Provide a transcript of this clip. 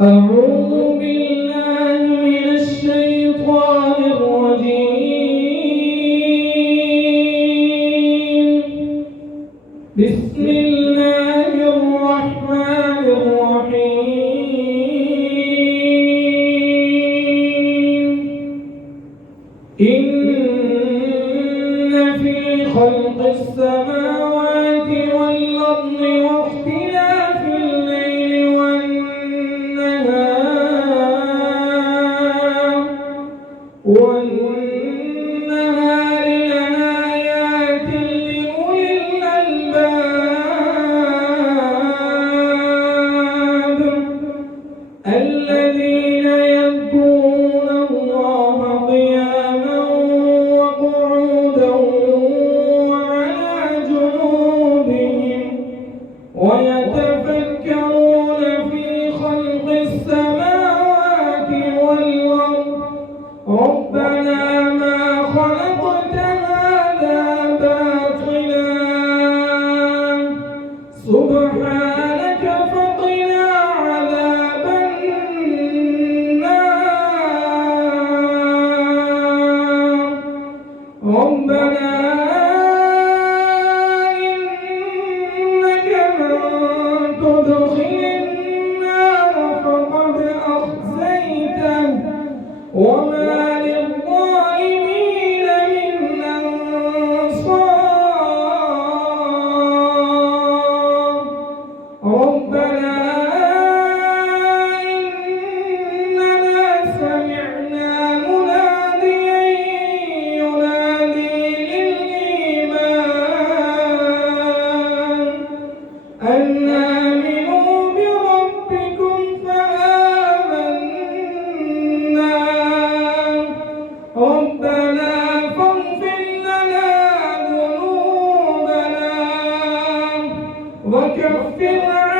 أعوذ بالله من الشيطان الرجيم. بسم الله الرحمن الرحيم. إن في خلق السماوات والأرض واختلاف الليل والنهار لآيات لأولي الألباب الذين يذكرون الله قياما وقعودا وعلى جنوبهم ويتفكرون في خلق السماوات والأرض ربنا ما خلقت هذا باطلا سبحانك فقنا عذاب النار. ربنا إنك من تدخل النار فقد أخزيته وما للظالمين من أنصار. ربنا إننا سمعنا مناديا ينادي للإيمان أن آمنوا بربكم فآمنا. ربنا فاغفر لنا ذنوبنا وكفر